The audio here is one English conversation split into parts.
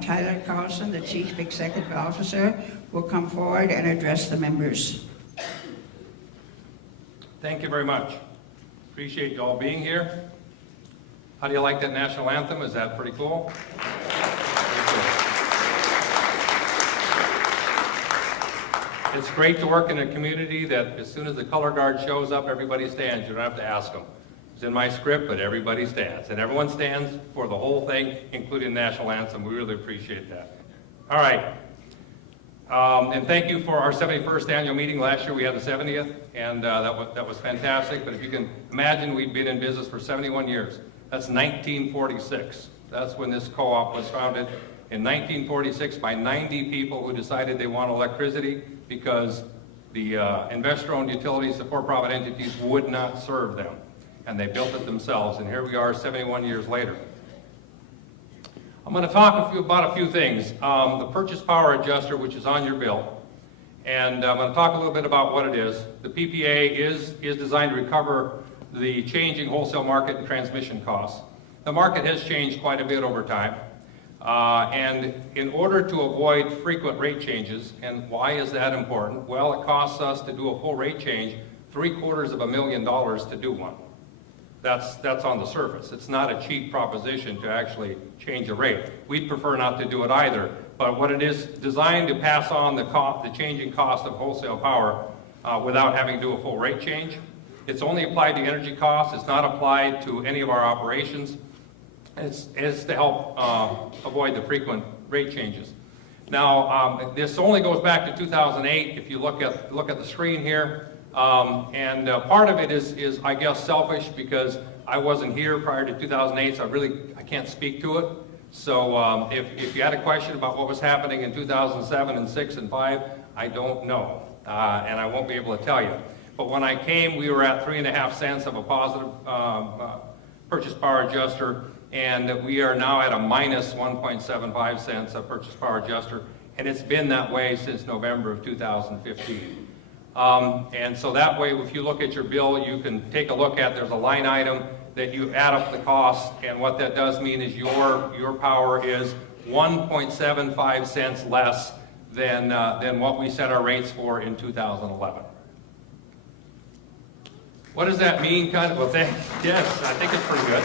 Tyler Carlson, the Chief Executive Officer, will come forward and address the members. Thank you very much. Appreciate you all being here. How do you like that national anthem? Is that pretty cool? It's great to work in a community that as soon as the color guard shows up, everybody stands. You don't have to ask them. It's in my script, but everybody stands. And everyone stands for the whole thing, including the national anthem. We really appreciate that. All right. And thank you for our 71st annual meeting. Last year we had the 70th, and that was fantastic. But if you can imagine, we've been in business for 71 years. That's 1946. That's when this co-op was founded in 1946 by 90 people who decided they want electricity because the investor-owned utilities, the for-profit entities, would not serve them. And they built it themselves, and here we are 71 years later. I'm going to talk about a few things. The purchase power adjuster, which is on your bill, and I'm going to talk a little bit about what it is. The PPA is designed to recover the changing wholesale market and transmission costs. The market has changed quite a bit over time, and in order to avoid frequent rate changes, and why is that important? Well, it costs us to do a full rate change $750,000 to do one. That's on the surface. It's not a cheap proposition to actually change a rate. We'd prefer not to do it either, but what it is designed to pass on the changing cost of wholesale power without having to do a full rate change. It's only applied to energy costs. It's not applied to any of our operations. It's to help avoid the frequent rate changes. Now, this only goes back to 2008. If you look at the screen here, part of it is I guess selfish because I wasn't here prior to 2008, so I can't speak to it. So if you had a question about what was happening in 2007 and 6 and 5, I don't know, and I won't be able to tell you. But when I came, we were at 3.5 cents of a positive purchase power adjuster, and we are now at a minus 1.75 cents of purchase power adjuster, and it's been that way since November of 2015. And so that way, if you look at your bill, you can take a look at, there's a line item that you add up the cost, and what that does mean is your power is 1.75 cents less than what we set our rates for in 2011. What does that mean? Well, yes, I think it's pretty good.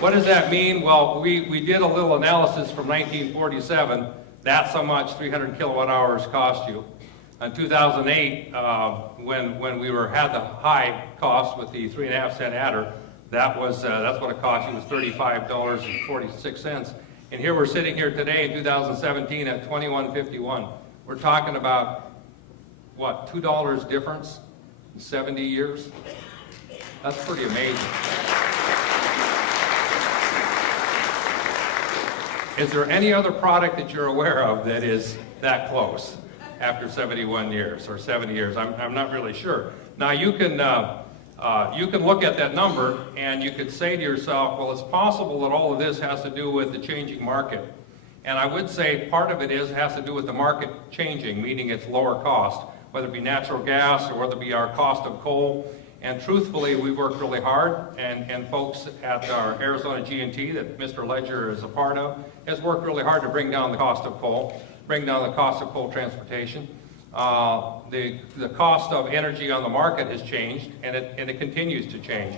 What does that mean? Well, we did a little analysis from 1947. That's how much 300 kilowatt hours cost you. In 2008, when we had the high cost with the 3.5 cent adder, that's what it cost you, was $35.46. And here we're sitting here today in 2017 at $21.51. We're talking about what, $2 difference in 70 years? That's pretty amazing. Is there any other product that you're aware of that is that close after 71 years or 70 years? I'm not really sure. Now you can look at that number and you could say to yourself, well, it's possible that all of this has to do with the changing market. And I would say part of it has to do with the market changing, meaning it's lower cost, whether it be natural gas or whether it be our cost of coal. And truthfully, we worked really hard, and folks at our Arizona G&T that Mr. Ledger is a part of has worked really hard to bring down the cost of coal, bring down the cost of coal transportation. The cost of energy on the market has changed, and it continues to change.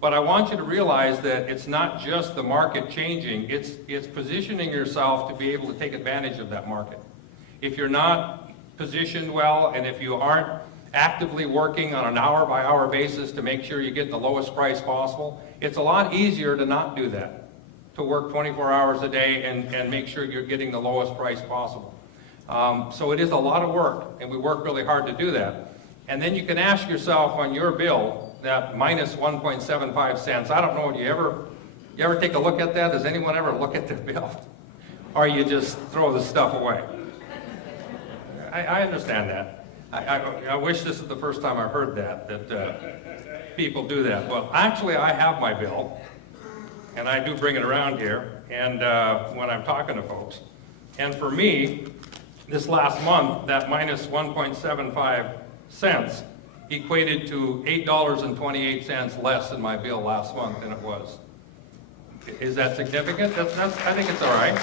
But I want you to realize that it's not just the market changing, it's positioning yourself to be able to take advantage of that market. If you're not positioned well, and if you aren't actively working on an hour-by-hour basis to make sure you get the lowest price possible, it's a lot easier to not do that, to work 24 hours a day and make sure you're getting the lowest price possible. So it is a lot of work, and we work really hard to do that. And then you can ask yourself on your bill, that minus 1.75 cents, I don't know, do you ever take a look at that? Does anyone ever look at their bill? Or you just throw the stuff away? I understand that. I wish this is the first time I've heard that people do that. Well, actually, I have my bill, and I do bring it around here, and when I'm talking to folks. And for me, this last month, that minus 1.75 cents equated to $8.28 less in my bill last month than it was Is that significant? I think it's all right.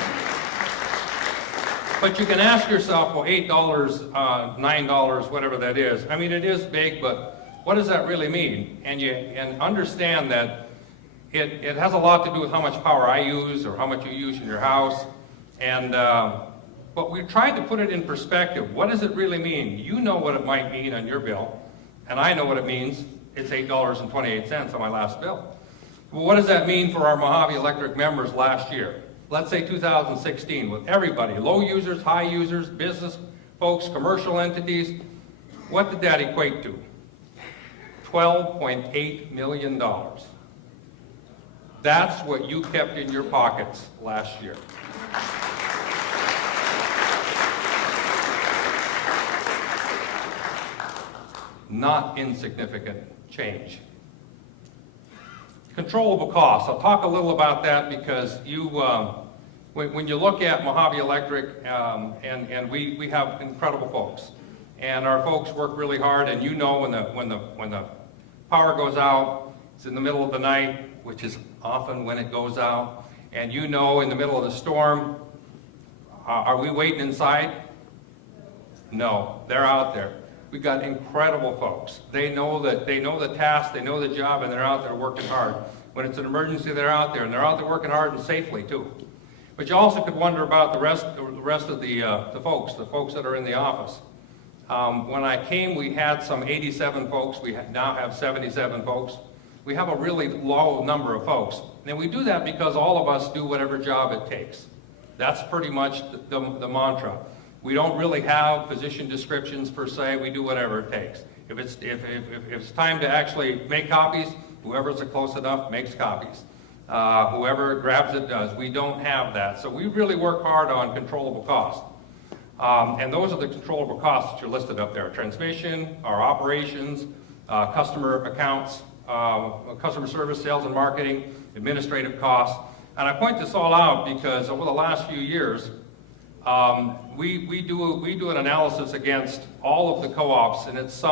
But you can ask yourself, well, $8, $9, whatever that is. I mean, it is big, but what does that really mean? And understand that it has a lot to do with how much power I use or how much you use in your house. And but we tried to put it in perspective. What does it really mean? You know what it might mean on your bill, and I know what it means. It's $8.28 on my last bill. Well, what does that mean for our Mohave Electric members last year? Let's say 2016, with everybody, low users, high users, business folks, commercial entities. What did that equate to? $12.8 million. That's what you kept in your pockets last year. Not insignificant change. Controllable costs. I'll talk a little about that because when you look at Mohave Electric, and we have incredible folks, and our folks work really hard. And you know when the power goes out, it's in the middle of the night, which is often when it goes out. And you know in the middle of the storm, are we waiting inside? No, they're out there. We've got incredible folks. They know the task, they know the job, and they're out there working hard. When it's an emergency, they're out there, and they're out there working hard and safely too. But you also could wonder about the rest of the folks that are in the office. When I came, we had some 87 folks. We now have 77 folks. We have a really low number of folks. And we do that because all of us do whatever job it takes. That's pretty much the mantra. We don't really have position descriptions per se. We do whatever it takes. If it's time to actually make copies, whoever's close enough makes copies. Whoever grabs it does. We don't have that. So we really work hard on controllable costs. And those are the controllable costs that are listed up there. Transmission, our operations, customer accounts, customer service, sales and marketing, administrative costs. And I point this all out because over the last few years, we do an analysis against all of the co-ops, and it's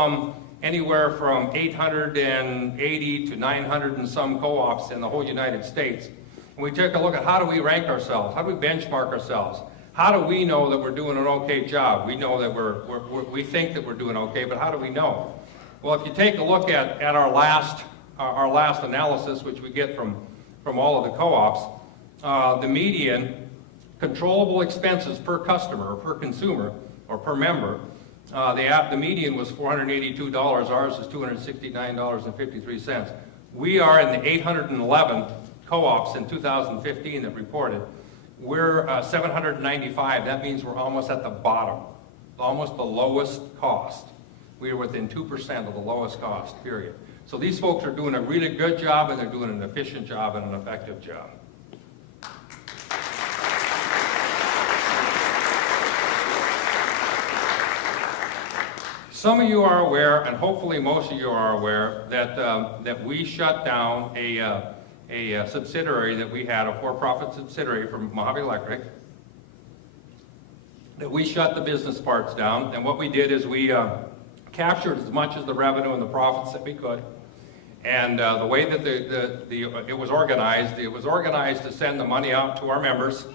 anywhere from 880 to 900 and some co-ops in the whole United States. And we take a look at how do we rank ourselves, how do we benchmark ourselves, how do we know that we're doing an okay job? We know that we think that we're doing okay, but how do we know? Well, if you take a look at our last analysis, which we get from all of the co-ops, the median controllable expenses per customer, or per consumer, or per member, the median was $482. Ours is $269.53. We are in the 811 co-ops in 2015 that reported. We're 795. That means we're almost at the bottom, almost the lowest cost. We are within 2% of the lowest cost, period. So these folks are doing a really good job, and they're doing an efficient job and an effective job. Some of you are aware, and hopefully most of you are aware, that we shut down a subsidiary that we had, a for-profit subsidiary from Mohave Electric, that we shut the business parts down. And what we did is we captured as much of the revenue and the profits that we could. And the way that it was organized to send the money out to our members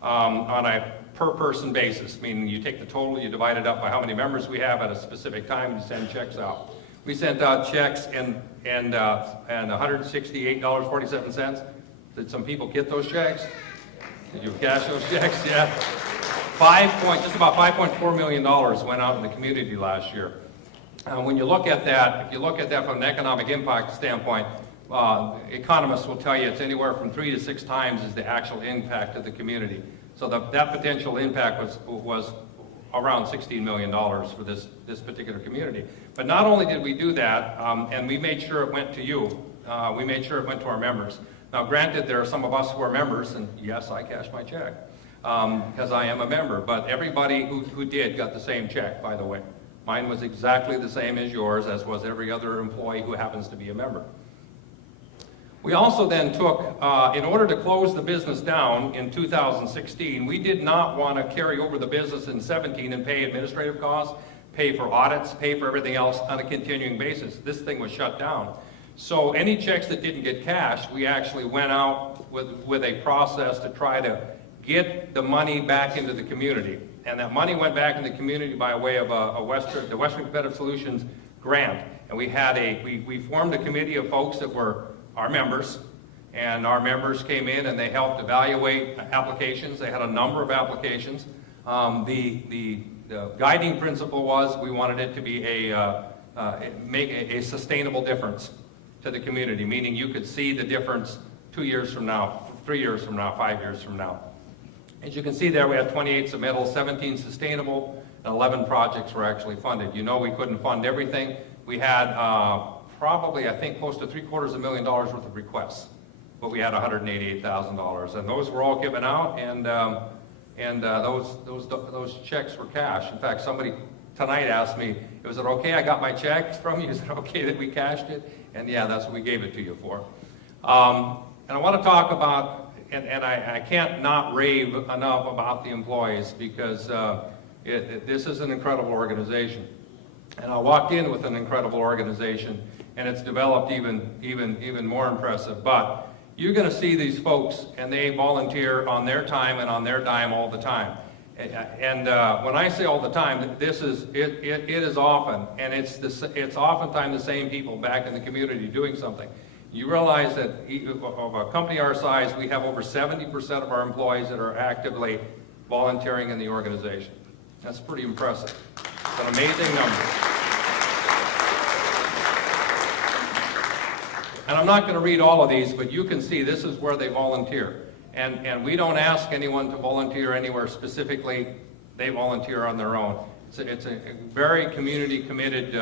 on a per-person basis, meaning you take the total, you divide it up by how many members we have at a specific time to send checks out. We sent out checks and $168.47. Did some people get those checks? Did you cash those checks? Yeah. Just about $5.4 million went out in the community last year. When you look at that, if you look at that from an economic impact standpoint, economists will tell you it's anywhere from 3 to 6 times is the actual impact of the community. So that potential impact was around $16 million for this particular community. But not only did we do that, and we made sure it went to you, we made sure it went to our members. Now granted, there are some of us who are members, and yes, I cashed my check, because I am a member, but everybody who did got the same check, by the way. Mine was exactly the same as yours, as was every other employee who happens to be a member. We also then took, in order to close the business down in 2016, we did not want to carry over the business in 17 and pay administrative costs, pay for audits, pay for everything else on a continuing basis. This thing was shut down. So any checks that didn't get cashed, we actually went out with a process to try to get the money back into the community. And that money went back in the community by way of the Western Competitive Solutions grant. And we formed a committee of folks that were our members, and our members came in and they helped evaluate applications. They had a number of applications. The guiding principle was we wanted it to be make a sustainable difference to the community, meaning you could see the difference 2 years from now, 3 years from now, 5 years from now. As you can see there, we had 28 submittals, 17 sustainable, and 11 projects were actually funded. You know we couldn't fund everything. We had probably, I think, close to $750,000 worth of requests, but we had $188,000, and those were all given out, and those checks were cash. In fact, somebody tonight asked me, was it okay I got my check from you? Is it okay that we cashed it? And yeah, that's what we gave it to you for. And I want to talk about, and I can't not rave enough about the employees, because this is an incredible organization. And I walked in with an incredible organization, and it's developed even more impressive. But you're going to see these folks, and they volunteer on their time and on their dime all the time. And when I say all the time, it is often, and it's oftentimes the same people back in the community doing something. You realize that of a company our size, we have over 70% of our employees that are actively volunteering in the organization. That's pretty impressive. It's an amazing number. And I'm not going to read all of these, but you can see this is where they volunteer. And we don't ask anyone to volunteer anywhere specifically. They volunteer on their own. It's a very community-committed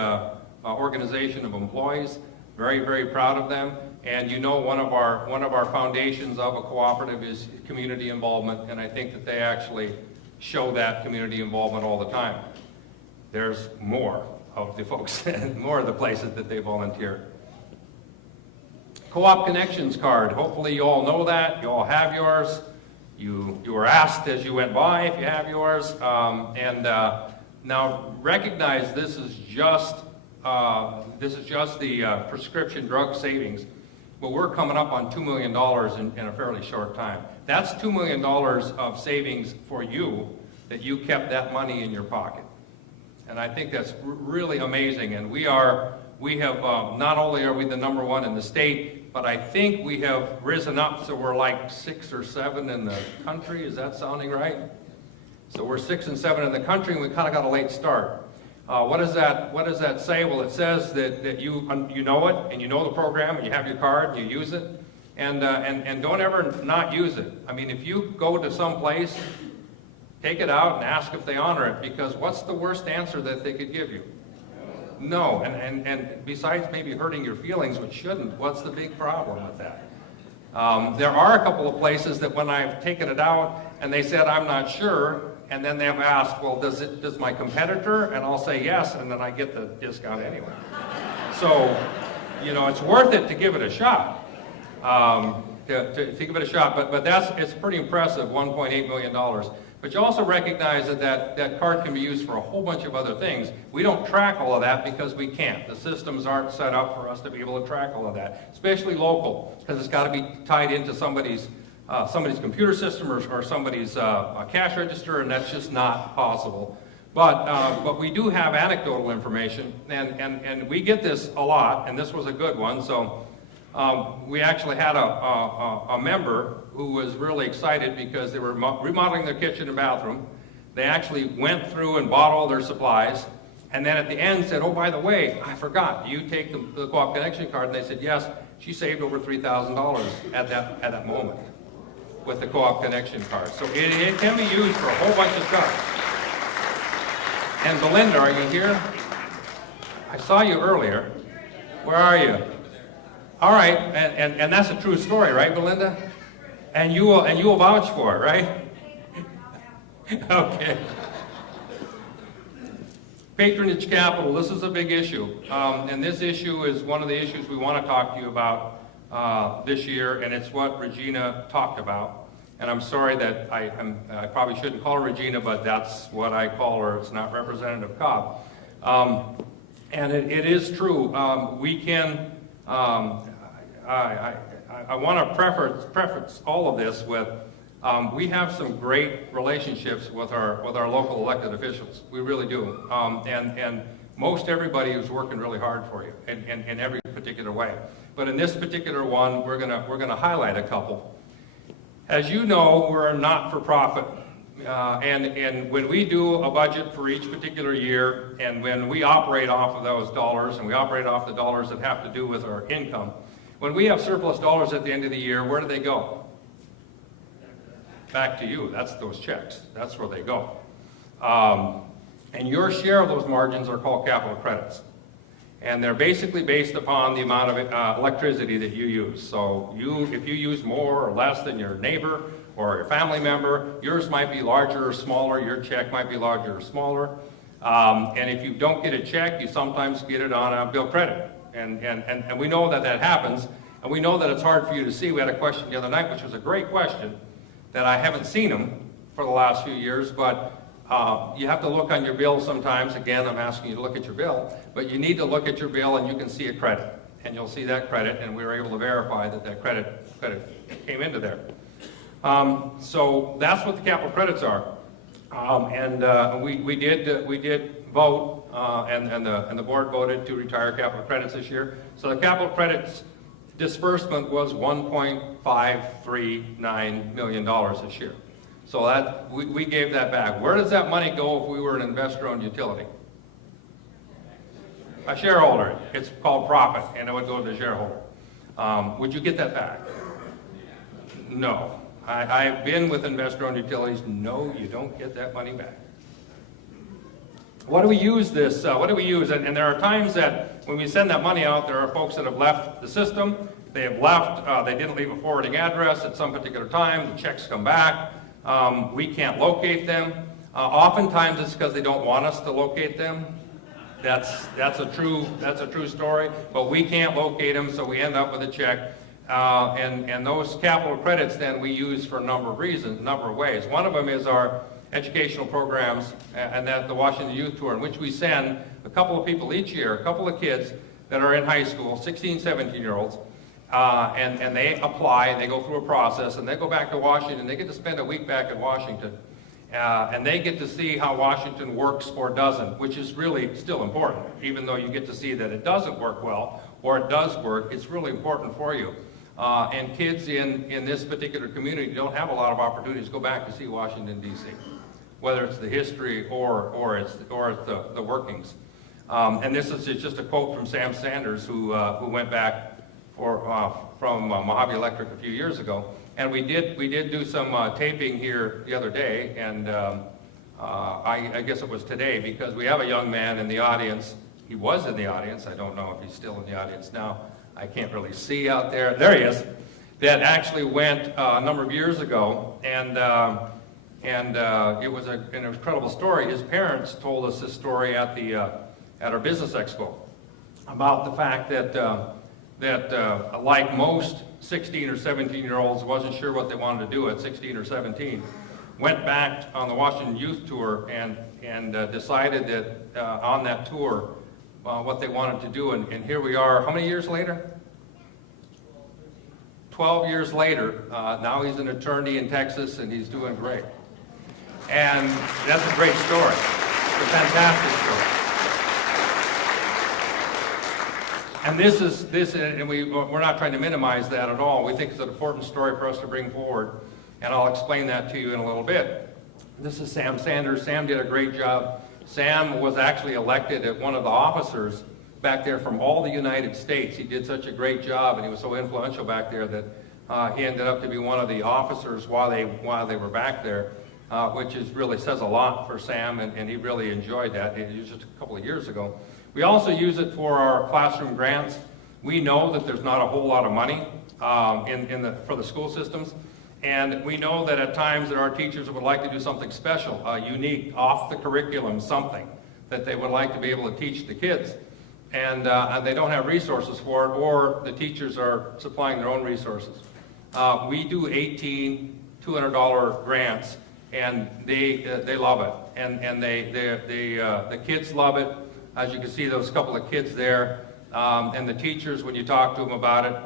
organization of employees. Very, very proud of them. And you know, one of our foundations of a cooperative is community involvement, and I think that they actually show that community involvement all the time. There's more of the folks, more of the places that they volunteer. Co-op Connections card. Hopefully you all know that. You all have yours. You were asked as you went by if you have yours. Now recognize this is just the prescription drug savings, but we're coming up on $2 million in a fairly short time. That's $2 million of savings for you, that you kept that money in your pocket. And I think that's really amazing. And we have, not only are we the #1 in the state, but I think we have risen up, so we're like 6 or 7 in the country. Is that sounding right? So we're 6 and 7 in the country, and we kind of got a late start. What does that say? Well, it says that you know it, and you know the program, and you have your card, and you use it, and don't ever not use it. I mean, if you go to some place, take it out and ask if they honor it, because what's the worst answer that they could give you? No. And besides maybe hurting your feelings, which shouldn't, what's the big problem with that? There are a couple of places that when I've taken it out and they said, I'm not sure, and then they've asked, well, does my competitor? And I'll say yes, and then I get the discount anyway. So, you know, it's worth it to give it a shot. To give it a shot, but it's pretty impressive, $1.8 million. But you also recognize that card can be used for a whole bunch of other things. We don't track all of that because we can't. The systems aren't set up for us to be able to track all of that, especially local, because it's got to be tied into somebody's computer system or somebody's cash register, and that's just not possible. But we do have anecdotal information, and we get this a lot, and this was a good one. So we actually had a member who was really excited because they were remodeling their kitchen and bathroom. They actually went through and bought all their supplies, and then at the end said, oh, by the way, I forgot, do you take the Co-op Connection card? And they said, yes. She saved over $3,000 at that moment with the Co-op Connection card. So it can be used for a whole bunch of stuff. And Belinda, are you here? I saw you earlier. Where are you? All right, and that's a true story, right, Belinda? And you will vouch for it, right? Okay. Patronage capital, this is a big issue. And this issue is one of the issues we want to talk to you about this year, and it's what Regina talked about. And I'm sorry that I probably shouldn't call her Regina, but that's what I call her. It's not Representative Cobb. And it is true. We can, I want to preface all of this with, we have some great relationships with our local elected officials. We really do. And most everybody is working really hard for you in every particular way. But in this particular one, we're gonna highlight a couple. As you know, we're a not-for-profit. And when we do a budget for each particular year, and when we operate off of those dollars, and we operate off the dollars that have to do with our income, when we have surplus dollars at the end of the year, where do they go? Back to you. That's those checks. That's where they go. And your share of those margins are called capital credits. And they're basically based upon the amount of electricity that you use. So if you use more or less than your neighbor or your family member, yours might be larger or smaller, your check might be larger or smaller. And if you don't get a check, you sometimes get it on a bill credit. And we know that happens, and we know that it's hard for you to see. We had a question the other night, which was a great question, that I haven't seen them for the last few years, but you have to look on your bill sometimes. Again, I'm asking you to look at your bill, but you need to look at your bill and you can see a credit. And you'll see that credit, and we were able to verify that credit came into there. So that's what the capital credits are. We did vote, and the board voted to retire capital credits this year. So the capital credits disbursement was $1.539 million this year. So that we gave that back. Where does that money go if we were an investor-owned utility? A shareholder. It's called profit, and it would go to the shareholder. Would you get that back? No. I've been with investor-owned utilities. No, you don't get that money back. What do we use this? What do we use? And there are times that when we send that money out, there are folks that have left the system. They have left. They didn't leave a forwarding address at some particular time. The checks come back. We can't locate them. Oftentimes it's because they don't want us to locate them. That's a true story. But we can't locate them, so we end up with a check. And those capital credits then we use for a number of reasons, a number of ways. One of them is our educational programs, and that the Washington Youth Tour, in which we send a couple of people each year, a couple of kids that are in high school, 16, 17-year-olds, and they apply, and they go through a process, and they go back to Washington. They get to spend a week back in Washington, and they get to see how Washington works or doesn't, which is really still important. Even though you get to see that it doesn't work well, or it does work, it's really important for you. And kids in this particular community don't have a lot of opportunities to go back to see Washington, D.C., whether it's the history or it's the workings. And this is just a quote from Sam Sanders, who went back from Mohave Electric a few years ago. And we did do some taping here the other day, and I guess it was today, because we have a young man in the audience. He was in the audience. I don't know if he's still in the audience now. I can't really see out there. There he is. That actually went a number of years ago, and it was an incredible story. His parents told us this story at our business expo about the fact that like most 16 or 17-year-olds, wasn't sure what they wanted to do at 16 or 17, went back on the Washington Youth Tour and decided that on that tour what they wanted to do, and here we are. How many years later? 12 years later. Now he's an attorney in Texas, and he's doing great. And that's a great story. It's a fantastic story. And we're not trying to minimize that at all. We think it's an important story for us to bring forward, and I'll explain that to you in a little bit. This is Sam Sanders. Sam did a great job. Sam was actually elected as one of the officers back there from all the United States. He did such a great job, and he was so influential back there that he ended up to be one of the officers while they were back there, which really says a lot for Sam, and he really enjoyed that. It was just a couple of years ago. We also use it for our classroom grants. We know that there's not a whole lot of money for the school systems. And we know that at times that our teachers would like to do something special, unique, off the curriculum, something that they would like to be able to teach the kids. And they don't have resources for it, or the teachers are supplying their own resources. We do 18 $200 grants, and they love it. And the kids love it. As you can see, those couple of kids there. And the teachers, when you talk to them about it,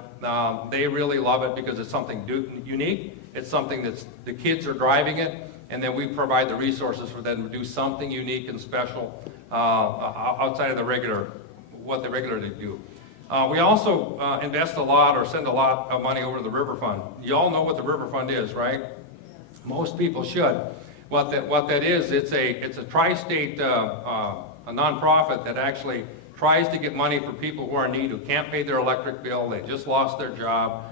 They really love it because it's something unique. It's something that's, the kids are driving it, and then we provide the resources for them to do something unique and special outside of the what they regularly do. We also invest a lot or send a lot of money over to the River Fund. You all know what the River Fund is, right? Most people should. What that is, it's a tri-state a nonprofit that actually tries to get money for people who are in need, who can't pay their electric bill, they just lost their job,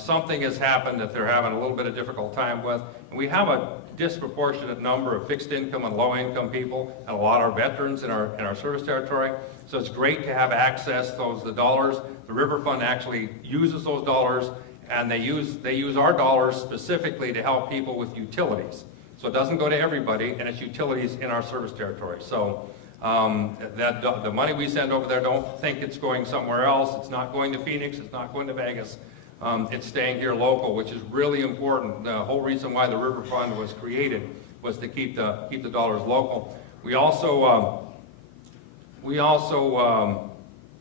something has happened that they're having a little bit of difficult time with. And we have a disproportionate number of fixed income and low income people, and a lot of veterans in our service territory. So it's great to have access to the dollars. The River Fund actually uses those dollars, and they use our dollars specifically to help people with utilities. So it doesn't go to everybody, and it's utilities in our service territory. So the money we send over there, don't think it's going somewhere else. It's not going to Phoenix. It's not going to Vegas. It's staying here local, which is really important. The whole reason why the River Fund was created was to keep the dollars local. We also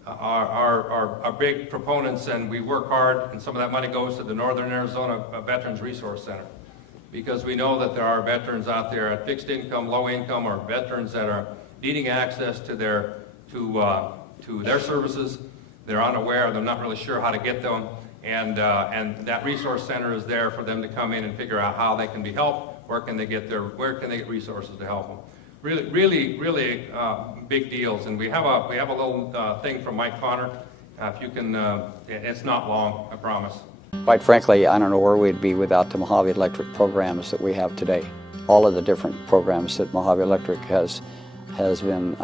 are big proponents, and we work hard, and some of that money goes to the Northern Arizona Veterans Resource Center, because we know that there are veterans out there at fixed income, low income, or veterans that are needing access to their services. They're unaware, they're not really sure how to get them, and that resource center is there for them to come in and figure out how they can be helped, where can they get resources to help them. Really big deals. And we have a little thing from Mike Connor. If you can, it's not long, I promise. Quite frankly, I don't know where we'd be without the Mohave Electric programs that we have today. All of the different programs that Mohave Electric has been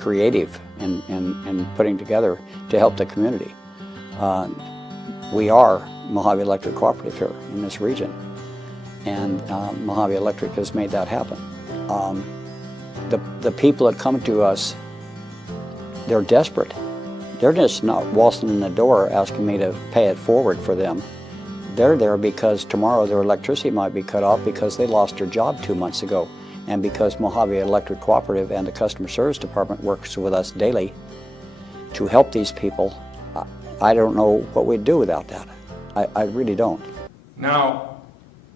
creative in putting together to help the community. We are Mohave Electric Cooperative here in this region, and Mohave Electric has made that happen. The people that come to us, they're desperate. They're just not waltzing in the door asking me to pay it forward for them. They're there because tomorrow their electricity might be cut off because they lost their job 2 months ago, and because Mohave Electric Cooperative and the Customer Service Department works with us daily to help these people. I don't know what we'd do without that. I really don't. Now,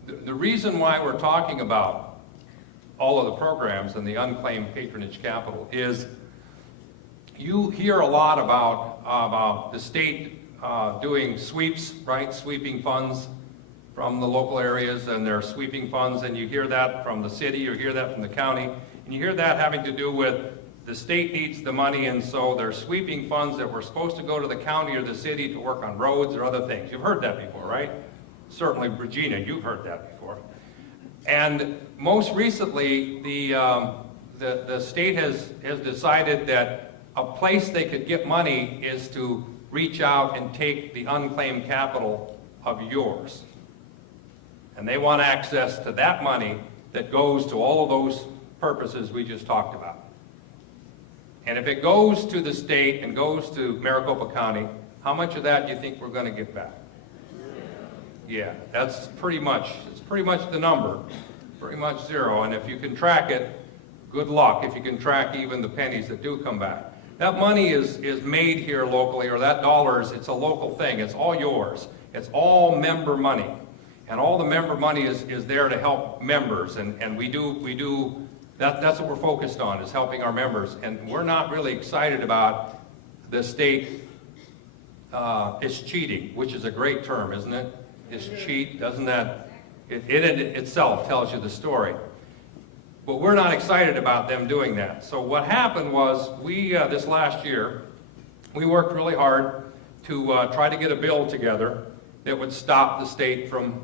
the reason why we're talking about all of the programs and the unclaimed patronage capital is you hear a lot about the state doing sweeps, right? Sweeping funds from the local areas, and they're sweeping funds, and you hear that from the city, you hear that from the county, and you hear that having to do with the state needs the money, and so they're sweeping funds that were supposed to go to the county or the city to work on roads or other things. You've heard that before, right? Certainly, Regina, you've heard that before. And most recently, the state has decided that a place they could get money is to reach out and take the unclaimed capital of yours. And they want access to that money that goes to all of those purposes we just talked about. And if it goes to the state and goes to Maricopa County, how much of that do you think we're going to get back? Yeah, it's pretty much the number, pretty much zero. And if you can track it, good luck if you can track even the pennies that do come back. That money is made here locally, or that dollars, it's a local thing. It's all yours. It's all member money. And all the member money is there to help members. And we do that's what we're focused on, is helping our members. And we're not really excited about the state is cheating, which is a great term, isn't it? Is cheat, doesn't that, it in itself tells you the story. But we're not excited about them doing that. So what happened was, we, this last year, we worked really hard to try to get a bill together that would stop the state from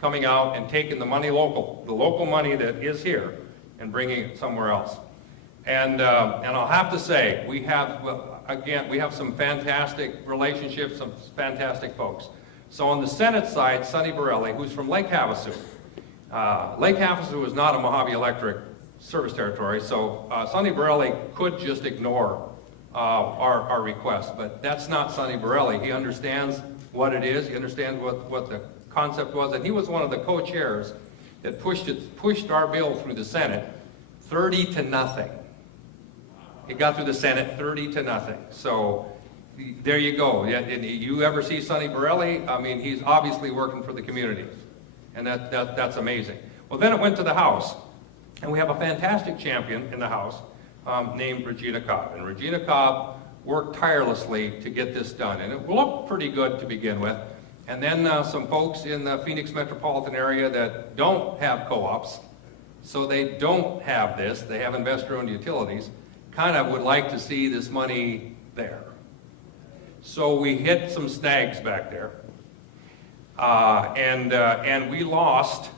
coming out and taking the money local, the local money that is here, and bringing it somewhere else. And I'll have to say, we have some fantastic relationships, some fantastic folks. So on the Senate side, Sonny Borelli, who's from Lake Havasu. Lake Havasu is not a Mohave Electric service territory, so Sonny Borelli could just ignore our request, but that's not Sonny Borelli. He understands what it is, he understands what the concept was, and he was one of the co-chairs that pushed our bill through the Senate 30-0. It got through the Senate 30-0. So there you go. Yeah, and you ever see Sonny Borelli? I mean, he's obviously working for the community, and that's amazing. Well, then it went to the House, and we have a fantastic champion in the House named Regina Cobb. And Regina Cobb worked tirelessly to get this done, and it looked pretty good to begin with. And then some folks in the Phoenix metropolitan area that don't have co-ops, so they don't have this, they have investor-owned utilities, kind of would like to see this money there. So we hit some snags back there, and we lost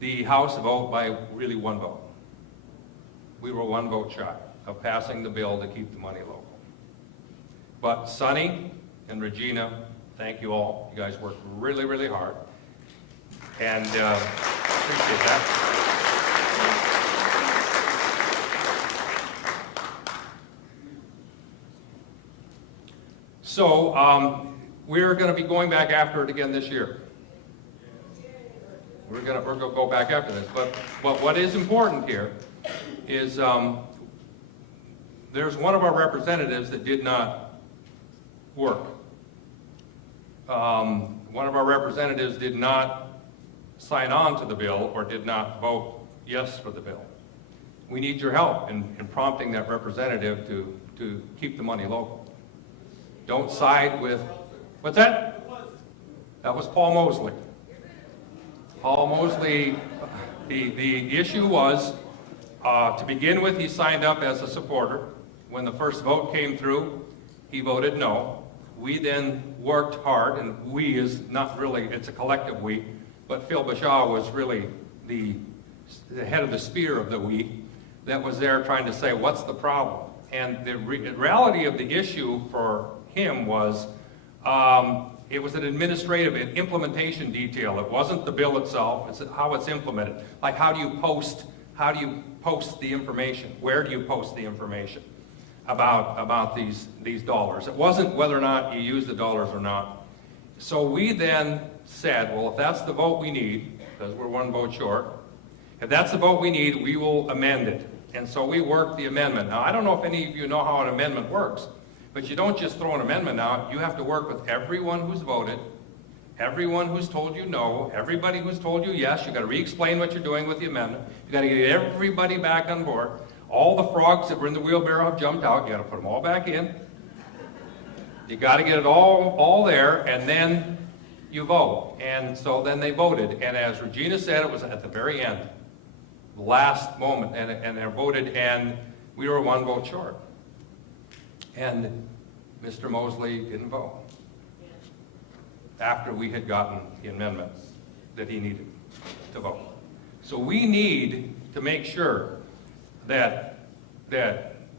the House vote by really one vote. We were one vote shy of passing the bill to keep the money local. But Sonny and Regina, thank you all. You guys worked really, really hard, and appreciate that. So we're going to be going back after it again this year. We're going to go back after this. But what is important here is there's one of our representatives that did not work. One of our representatives did not sign on to the bill or did not vote yes for the bill. We need your help in prompting that representative to keep the money local. Don't side with, what's that? That was Paul Mosley. Paul Mosley, the issue was, to begin with, he signed up as a supporter. When the first vote came through, he voted no. We then worked hard, and we is not really, it's a collective we, but Phil Bashaw was really the head of the spear of the we that was there trying to say, what's the problem? And the reality of the issue for him was, it was an administrative and implementation detail. It wasn't the bill itself, it's how it's implemented. Like how do you post the information? Where do you post the information about these dollars? It wasn't whether or not you use the dollars or not. So we then said, well, if that's the vote we need, because we're one vote short, if that's the vote we need, we will amend it. And so we worked the amendment. Now, I don't know if any of you know how an amendment works, but you don't just throw an amendment out. You have to work with everyone who's voted, everyone who's told you no, everybody who's told you yes. You've got to re-explain what you're doing with the amendment. You've got to get everybody back on board. All the frogs that were in the wheelbarrow have jumped out. You've got to put them all back in. You got to get it all there, and then you vote. And so then they voted. And as Regina said, it was at the very end, the last moment, and they voted, and we were one vote short. And Mr. Mosley didn't vote after we had gotten the amendment that he needed to vote. So we need to make sure that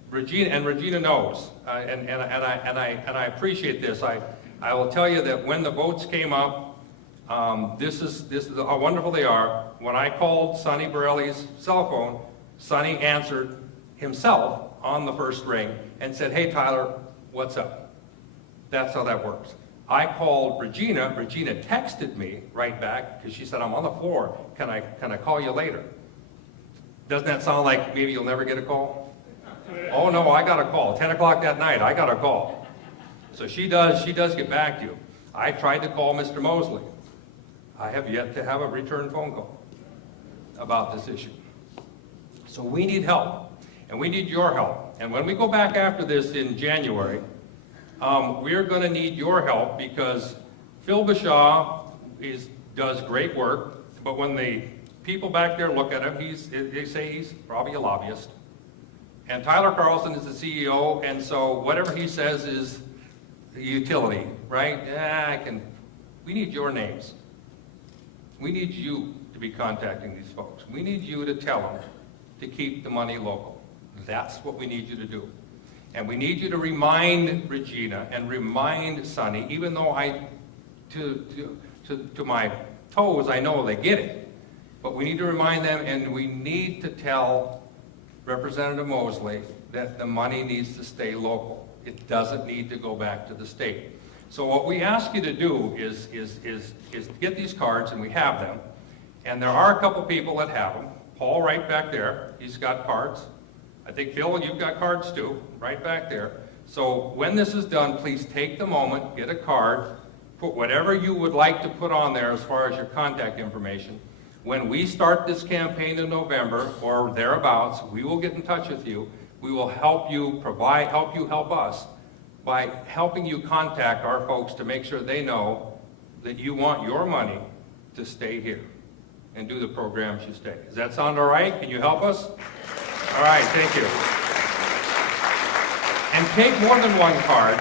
Regina, and Regina knows, and I appreciate this. I will tell you that when the votes came up, this is how wonderful they are. When I called Sonny Borelli's cell phone, Sonny answered himself on the first ring and said, "Hey Tyler, what's up?" That's how that works. I called Regina. Regina texted me right back because she said, "I'm on the floor. Can I call you later?" Doesn't that sound like maybe you'll never get a call? Oh no, I got a call. 10 o'clock that night, I got a call. So she does get back to you. I tried to call Mr. Mosley. I have yet to have a return phone call about this issue. So we need help, and we need your help. And when we go back after this in January, we're going to need your help because Phil Bashaw does great work, but when the people back there look at him, they say he's probably a lobbyist. And Tyler Carlson is the CEO, and so whatever he says is the utility, right? We need your names. We need you to be contacting these folks. We need you to tell them to keep the money local. That's what we need you to do. And we need you to remind Regina and remind Sonny, even though to my toes, I know they get it. But we need to remind them, and we need to tell Representative Mosley that the money needs to stay local. It doesn't need to go back to the state. So what we ask you to do is get these cards, and we have them. And there are a couple people that have them. Paul right back there, he's got cards. I think Phil, you've got cards too, right back there. So when this is done, please take the moment, get a card, put whatever you would like to put on there as far as your contact information. When we start this campaign in November or thereabouts, we will get in touch with you. We will help you help us by helping you contact our folks to make sure they know that you want your money to stay here and do the programs you stay. Does that sound all right? Can you help us? All right, thank you. And take more than one card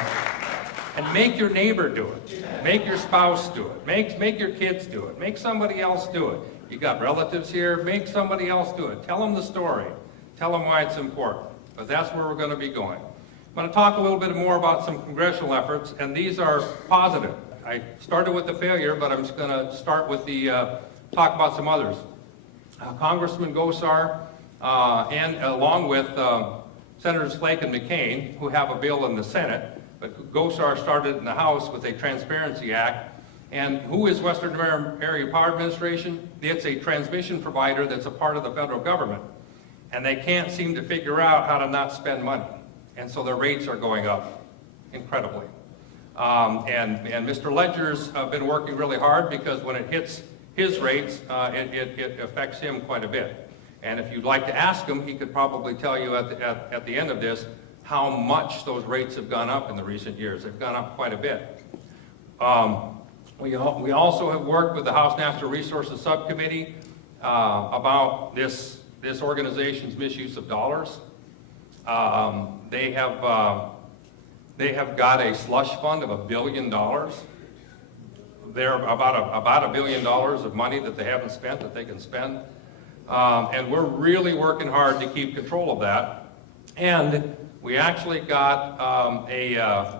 and make your neighbor do it. Make your spouse do it. Make your kids do it. Make somebody else do it. You got relatives here, make somebody else do it. Tell them the story. Tell them why it's important. But that's where we're going to be going. I'm going to talk a little bit more about some congressional efforts, and these are positive. I started with the failure, but I'm just going to start with the talk about some others. Congressman Gosar, and along with Senators Flake and McCain, who have a bill in the Senate, but Gosar started in the House with a Transparency Act. And who is Western Area Power Administration? It's a transmission provider that's a part of the federal government. And they can't seem to figure out how to not spend money. And so their rates are going up incredibly. And Mr. Ledger's been working really hard because when it hits his rates, it affects him quite a bit. And if you'd like to ask him, he could probably tell you at the end of this how much those rates have gone up in the recent years. They've gone up quite a bit. We also have worked with the House Natural Resources Subcommittee about this organization's misuse of dollars. They have got a slush fund of $1 billion. They're about $1 billion of money that they haven't spent that they can spend. And we're really working hard to keep control of that. And we actually got a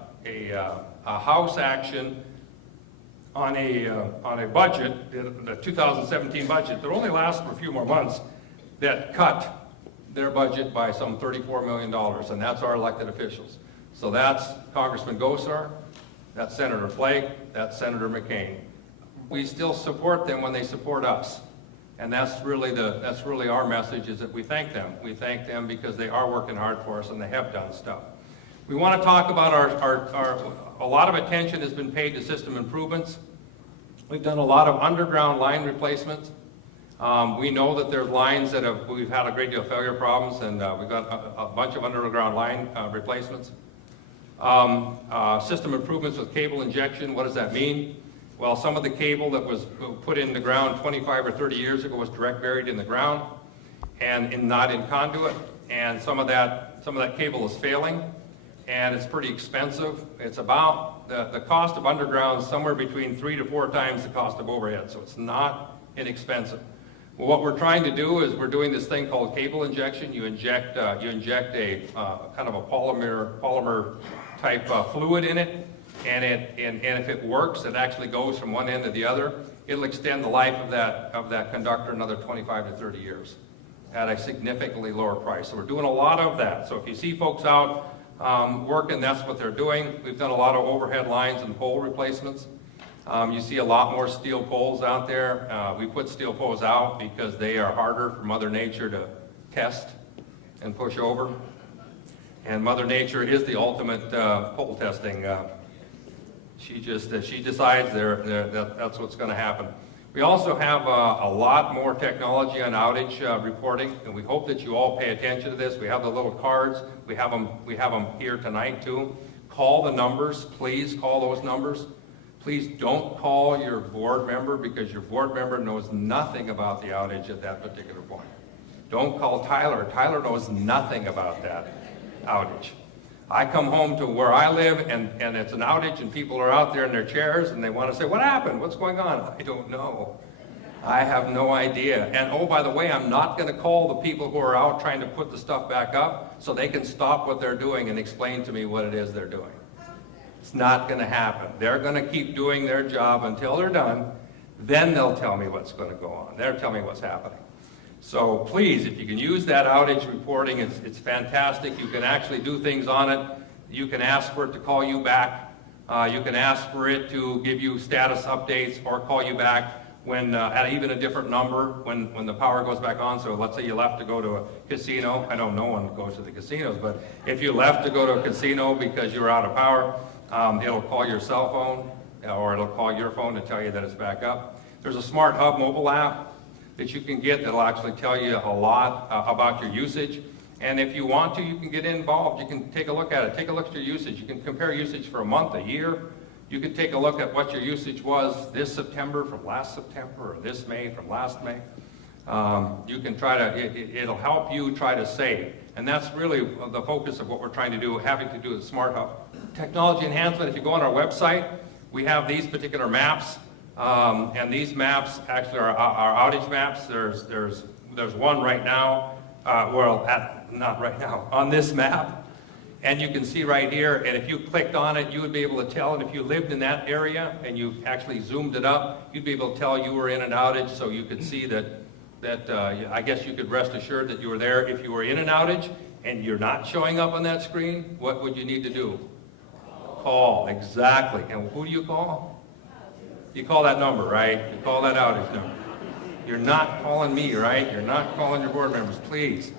House action on a budget, the 2017 budget, that only lasts for a few more months, that cut their budget by some $34 million, and that's our elected officials. So that's Congressman Gosar, that's Senator Flake, that's Senator McCain. We still support them when they support us. And that's really our message, is that we thank them. We thank them because they are working hard for us and they have done stuff. We want to talk about a lot of attention has been paid to system improvements. We've done a lot of underground line replacements. We know that there's lines that we've had a great deal of failure problems, and we've got a bunch of underground line replacements. System improvements with cable injection, what does that mean? Well, some of the cable that was put in the ground 25 or 30 years ago was direct buried in the ground and not in conduit, and some of that cable is failing, and it's pretty expensive. It's about the cost of underground somewhere between 3 to 4 times the cost of overhead, so it's not inexpensive. Well, what we're trying to do is we're doing this thing called cable injection. You inject a kind of a polymer type fluid in it, and if it works, it actually goes from one end to the other. It'll extend the life of that conductor another 25 to 30 years at a significantly lower price. So we're doing a lot of that. So if you see folks out working, that's what they're doing. We've done a lot of overhead lines and pole replacements. You see a lot more steel poles out there. We put steel poles out because they are harder for Mother Nature to test and push over. And Mother Nature is the ultimate pole testing. She decides that's what's going to happen. We also have a lot more technology on outage reporting, and we hope that you all pay attention to this. We have the little cards. We have them here tonight too. Call the numbers. Please call those numbers. Please don't call your board member, because your board member knows nothing about the outage at that particular point. Don't call Tyler. Tyler knows nothing about that outage. I come home to where I live and it's an outage and people are out there in their chairs and they want to say, what happened? What's going on? I don't know. I have no idea. And oh, by the way, I'm not going to call the people who are out trying to put the stuff back up so they can stop what they're doing and explain to me what it is they're doing. It's not going to happen. They're going to keep doing their job until they're done. Then they'll tell me what's going to go on. They'll tell me what's happening. So please, if you can use that outage reporting, it's fantastic. You can actually do things on it. You can ask for it to call you back. You can ask for it to give you status updates or call you back. when at even a different number when the power goes back on. So let's say you left to go to a casino. I know no one goes to the casinos, but if you left to go to a casino because you were out of power, it'll call your cell phone or it'll call your phone to tell you that it's back up. There's a Smart Hub mobile app that you can get that'll actually tell you a lot about your usage. And if you want to, you can get involved. You can take a look at it. Take a look at your usage. You can compare usage for a month, a year. You can take a look at what your usage was this September from last September, or this May from last May. You can try to, it'll help you try to save. And that's really the focus of what we're trying to do, having to do with Smart Hub. Technology enhancement, if you go on our website, we have these particular maps. And these maps actually are outage maps. There's one right now, not right now, on this map. And you can see right here, and if you clicked on it, you would be able to tell, and if you lived in that area and you actually zoomed it up, you'd be able to tell you were in an outage, so you could see that I guess you could rest assured that you were there. If you were in an outage and you're not showing up on that screen, what would you need to do? Call, exactly. And who do you call? You call that number, right? You call that outage number. You're not calling me, right? You're not calling your board members, please.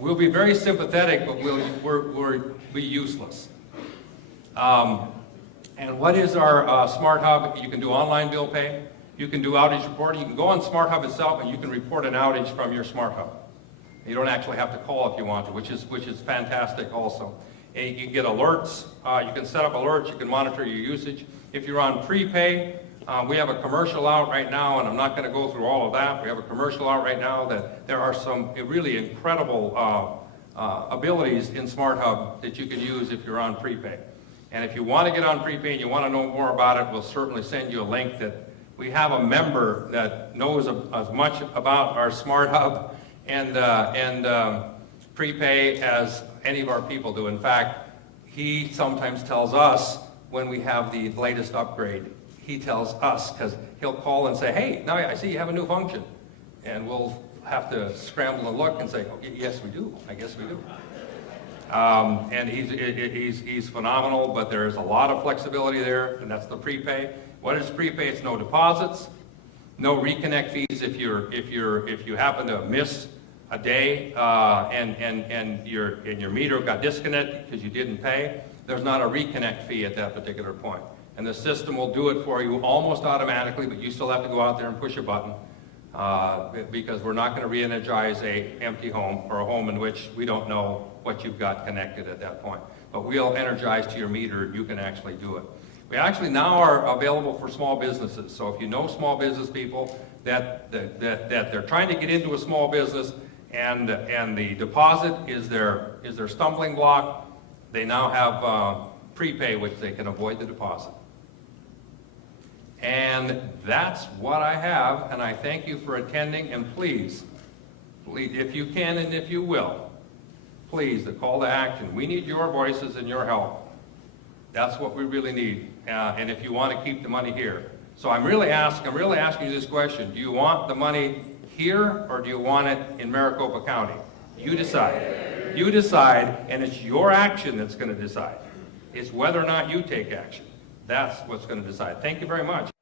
We'll be very sympathetic, but we'll be useless. And what is our Smart Hub? You can do online bill pay. You can do outage reporting. You can go on Smart Hub itself and you can report an outage from your Smart Hub. You don't actually have to call if you want to, which is fantastic also. And you can get alerts. You can set up alerts. You can monitor your usage. If you're on prepay, we have a commercial out right now, and I'm not going to go through all of that. We have a commercial out right now that there are some really incredible abilities in Smart Hub that you can use if you're on prepay. And if you want to get on prepay and you want to know more about it, we'll certainly send you a link. That we have a member that knows as much about our Smart Hub and prepay as any of our people do. In fact, he sometimes tells us when we have the latest upgrade. He tells us, because he'll call and say, hey, now I see you have a new function. And we'll have to scramble and look and say, oh, yes, we do. I guess we do. And he's phenomenal, but there's a lot of flexibility there, and that's the prepay. What is prepay? It's no deposits, no reconnect fees if you happen to miss a day and your meter got disconnected because you didn't pay. There's not a reconnect fee at that particular point. And the system will do it for you almost automatically, but you still have to go out there and push a button because we're not going to re-energize an empty home or a home in which we don't know what you've got connected at that point. But we'll energize to your meter and you can actually do it. We actually now are available for small businesses. So if you know small business people that they're trying to get into a small business and the deposit is their stumbling block, they now have prepay, which they can avoid the deposit. And that's what I have, and I thank you for attending, and please, if you can and if you will, please, the call to action. We need your voices and your help. That's what we really need, and if you want to keep the money here. So I'm really asking you this question. Do you want the money here, or do you want it in Maricopa County? You decide. You decide, and it's your action that's going to decide. It's whether or not you take action. That's what's going to decide. Thank you very much.